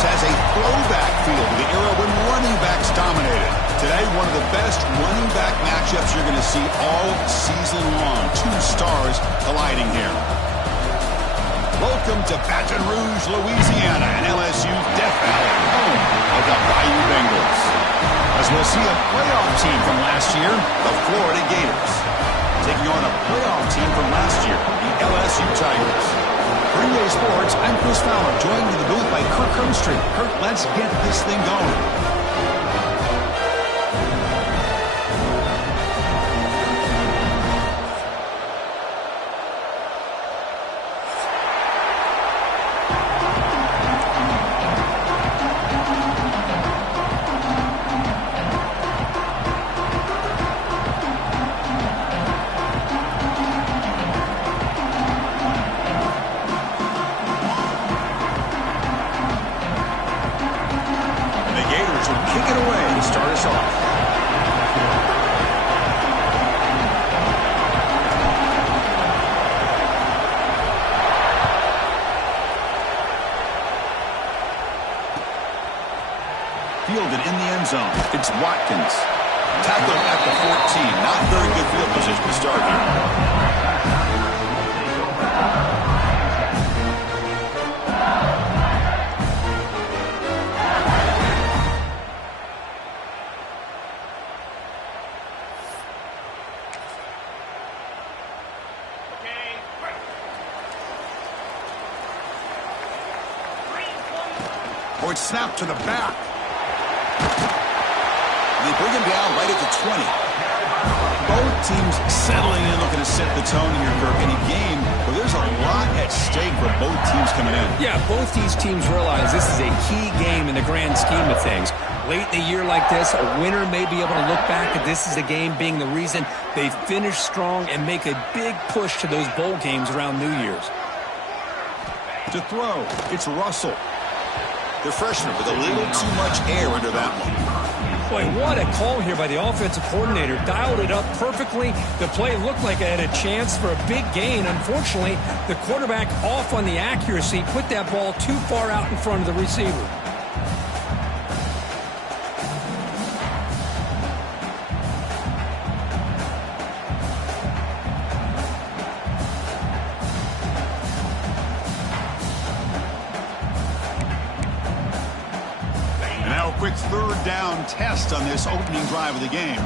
has a throwback feel to the era when running backs dominated. Today, one of the best running back matchups you're going to see all season long. Two stars colliding here. Welcome to Baton Rouge, Louisiana, and LSU's Death Valley, home of the Bayou Bengals. As we'll see a playoff team from last year, the Florida Gators, taking on a playoff team from last year, the LSU Tigers. Green Bay Sports, I'm Chris Fowler, joined in the booth by Kirk Herbstreit. Kirk, let's get this thing going. Fielded in the end zone. It's Watkins. Tackled at the 14. Not very good field position to start here. Or it's snapped to the back. They bring him down right at the 20. Both teams settling in, looking to set the tone here, Kirk. In a game where there's a lot at stake for both teams coming in. Yeah, both these teams realize this is a key game in the grand scheme of things. Late in a year like this, a winner may be able to look back at this as a game being the reason they finish strong and make a big push to those bowl games around New Year's. To throw, it's Russell. The freshman with a little too much air under that one. Boy, what a call here by the offensive coordinator. Dialed it up perfectly. The play looked like it had a chance for a big gain. Unfortunately, the quarterback off on the accuracy, put that ball too far out in front of the receiver. Quick third down test on this opening drive of the game.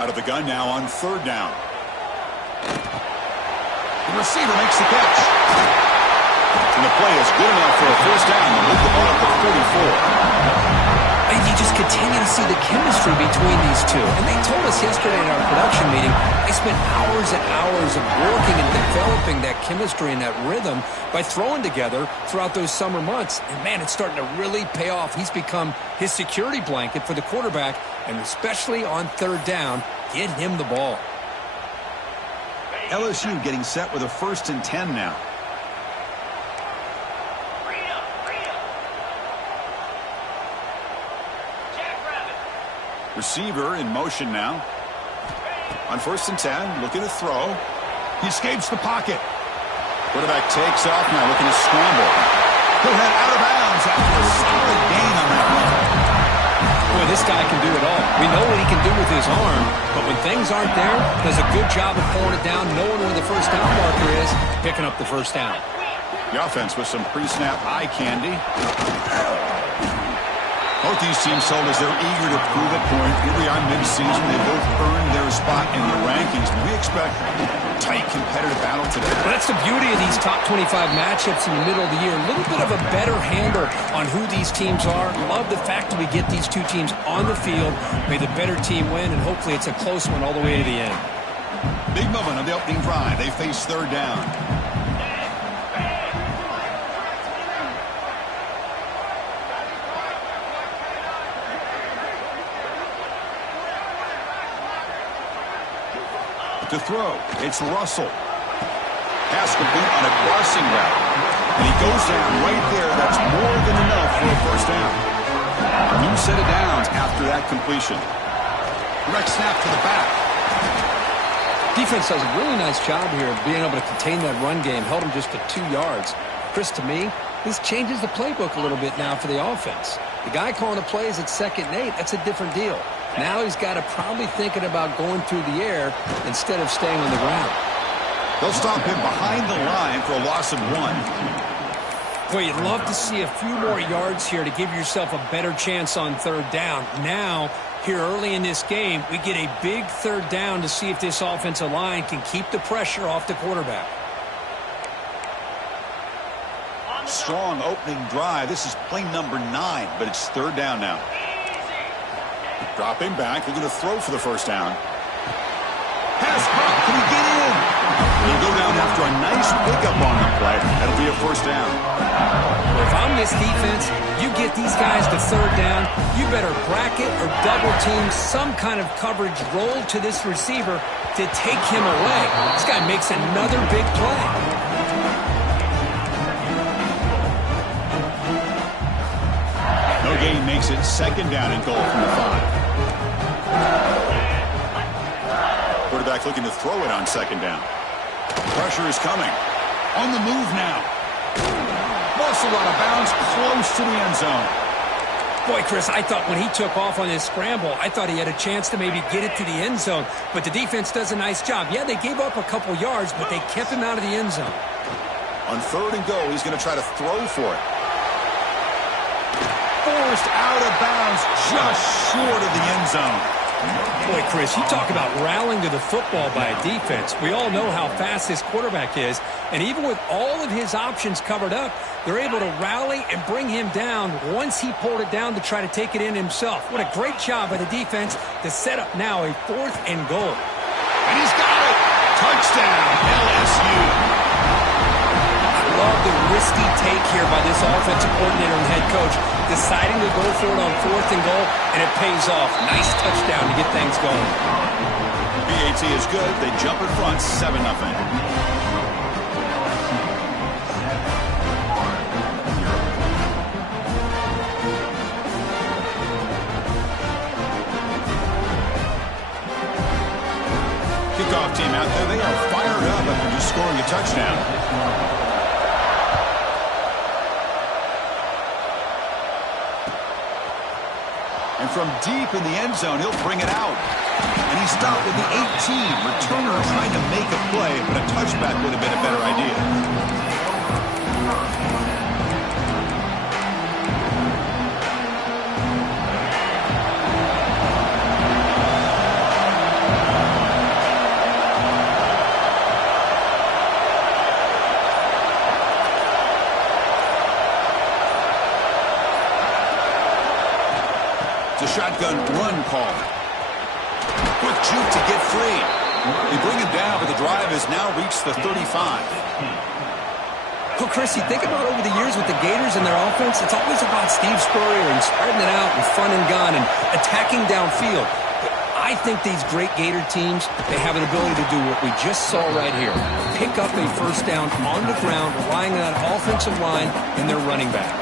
Out of the gun now on third down. The receiver makes the catch. And the play is good enough for a first down to move the ball up to 44. And you just continue to see the chemistry between these two. And they told us yesterday in our production meeting, they spent hours and hours of working and developing that chemistry and that rhythm by throwing together throughout those summer months. And, man, it's starting to really pay off. He's become his security blanket for the quarterback, and especially on third down, get him the ball. LSU getting set with a 1st and 10 now. Receiver in motion now. On 1st and 10, looking to throw. He escapes the pocket. Quarterback takes off now, looking to scramble. He'll head out of bounds after a solid gain on that one. Boy, this guy can do it all. We know what he can do with his arm, but when things aren't there, does a good job of pulling it down, knowing where the first down marker is, picking up the first down. The offense with some pre-snap eye candy. Both these teams told us they're eager to prove a point. Here we are mid-season. They both earned their spot in the rankings. We expect a tight, competitive battle today. Well, that's the beauty of these top 25 matchups in the middle of the year. A little bit of a better handle on who these teams are. Love the fact that we get these two teams on the field. May the better team win, and hopefully it's a close one all the way to the end. Big moment on the opening drive. They face third down. To throw, it's Russell. Pass complete on a crossing route. And he goes down right there. That's more than enough for a first down. A new set of downs after that completion. Direct snap to the back. Defense does a really nice job here of being able to contain that run game, held them just to 2 yards. Chris, to me, this changes the playbook a little bit now for the offense. The guy calling the plays at 2nd and 8, that's a different deal. Now he's got to probably thinking about going through the air instead of staying on the ground. They'll stop him behind the line for a loss of 1. Boy, you'd love to see a few more yards here to give yourself a better chance on 3rd down. Now, here early in this game, we get a big 3rd down to see if this offensive line can keep the pressure off the quarterback. Strong opening drive. This is play number 9, but it's 3rd down now. Dropping back, looking to throw for the 1st down. Pass caught. Can he get in? He'll go down after a nice pickup on the play. That'll be a 1st down. Well, if I'm this defense, you get these guys to 3rd down, you better bracket or double team some kind of coverage roll to this receiver to take him away. This guy makes another big play. No gain makes it 2nd down and goal from the 5. Quarterback looking to throw it on 2nd down. Pressure is coming. On the move now. Muscle out of bounds, close to the end zone. Boy, Chris, I thought when he took off on his scramble, I thought he had a chance to maybe get it to the end zone. But the defense does a nice job. Yeah, they gave up a couple yards, but they kept him out of the end zone. On 3rd and goal, he's going to try to throw for it. Forced out of bounds, just short of the end zone. Boy, Chris, you talk about rallying to the football by a defense. We all know how fast this quarterback is, and even with all of his options covered up, they're able to rally and bring him down once he pulled it down to try to take it in himself. What a great job by the defense to set up now a 4th and goal. And he's got it! Touchdown, LSU! Love the risky take here by this offensive coordinator and head coach, deciding to go for it on 4th and goal, and it pays off. Nice touchdown to get things going. BAT is good. They jump in front, 7-0. Kickoff team out there. They are fired up after just scoring a touchdown. And from deep in the end zone, he'll bring it out. And he stopped at the 18. Returner trying to make a play, but a touchback would have been a better idea. The shotgun run call. Quick juke to get free. They bring him down, but the drive has now reached the 35. Well, Chris, you think about over the years with the Gators and their offense, it's always about Steve Spurrier and spreading it out and fun and gun and attacking downfield. But I think these great Gator teams, they have an ability to do what we just saw right here. Pick up a 1st down on the ground, relying on that offensive line and their running back.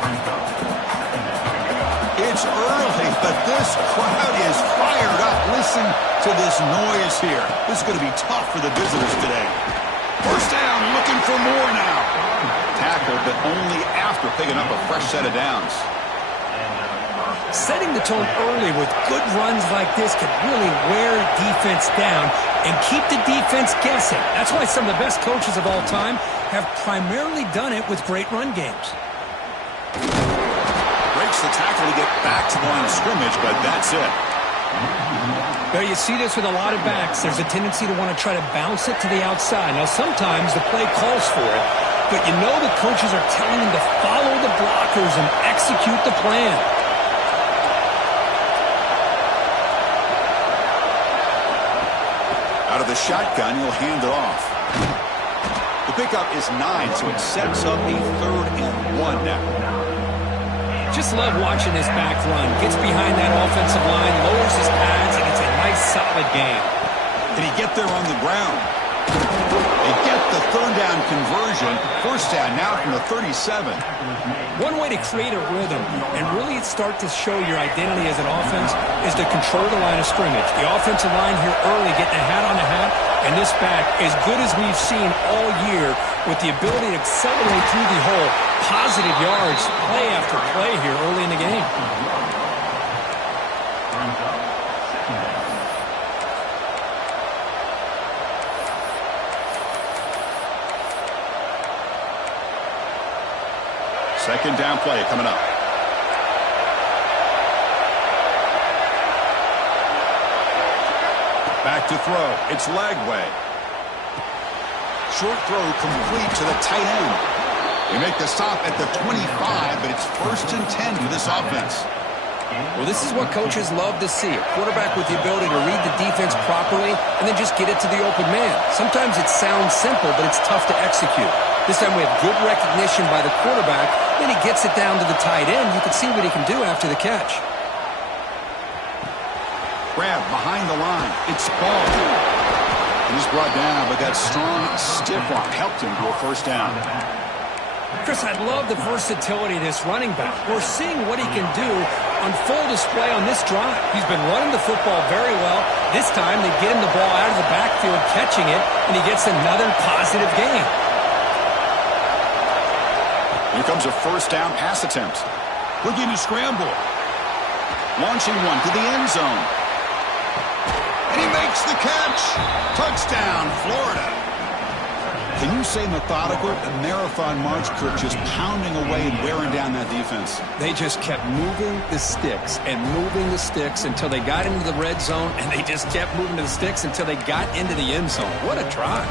It's early, but this crowd is fired up. Listen to this noise here. This is going to be tough for the visitors today. 1st down, looking for more now. Tackled, but only after picking up a fresh set of downs. Setting the tone early with good runs like this can really wear defense down and keep the defense guessing. That's why some of the best coaches of all time have primarily done it with great run games. Breaks the tackle to get back to the line of scrimmage, but that's it. Well, you see this with a lot of backs. There's a tendency to want to try to bounce it to the outside. Now, sometimes the play calls for it, but you know the coaches are telling them to follow the blockers and execute the plan. Out of the shotgun, he'll hand it off. The pickup is 9, so it sets up a 3rd and 1 now. Just love watching this back run. Gets behind that offensive line, lowers his pads, and it's a nice, solid game. Did he get there on the ground? They get the third down conversion. First down now from the 37. One way to create a rhythm and really start to show your identity as an offense is to control the line of scrimmage. The offensive line here early getting a hat on a hat, and this back, as good as we've seen all year, with the ability to accelerate through the hole, positive yards, play after play here early in the game. Second down play coming up. Back to throw. It's Lagway. Short throw complete to the tight end. We make the stop at the 25, but it's 1st and 10 for this offense. Well, this is what coaches love to see. A quarterback with the ability to read the defense properly and then just get it to the open man. Sometimes it sounds simple, but it's tough to execute. This time we have good recognition by the quarterback. Then he gets it down to the tight end. You can see what he can do after the catch. Grab behind the line. It's Ball. He's brought down, but that strong, stiff arm helped him to a first down. Chris, I love the versatility of this running back. We're seeing what he can do on full display on this drive. He's been running the football very well. This time they get him the ball out of the backfield, catching it, and he gets another positive gain. Here comes a first down pass attempt. Looking to scramble. Launching one to the end zone. And he makes the catch. Touchdown, Florida. Can you say methodical? A marathon march, Kirk, just pounding away and wearing down that defense. They just kept moving the sticks and moving the sticks until they got into the red zone, and they just kept moving the sticks until they got into the end zone. What a drive.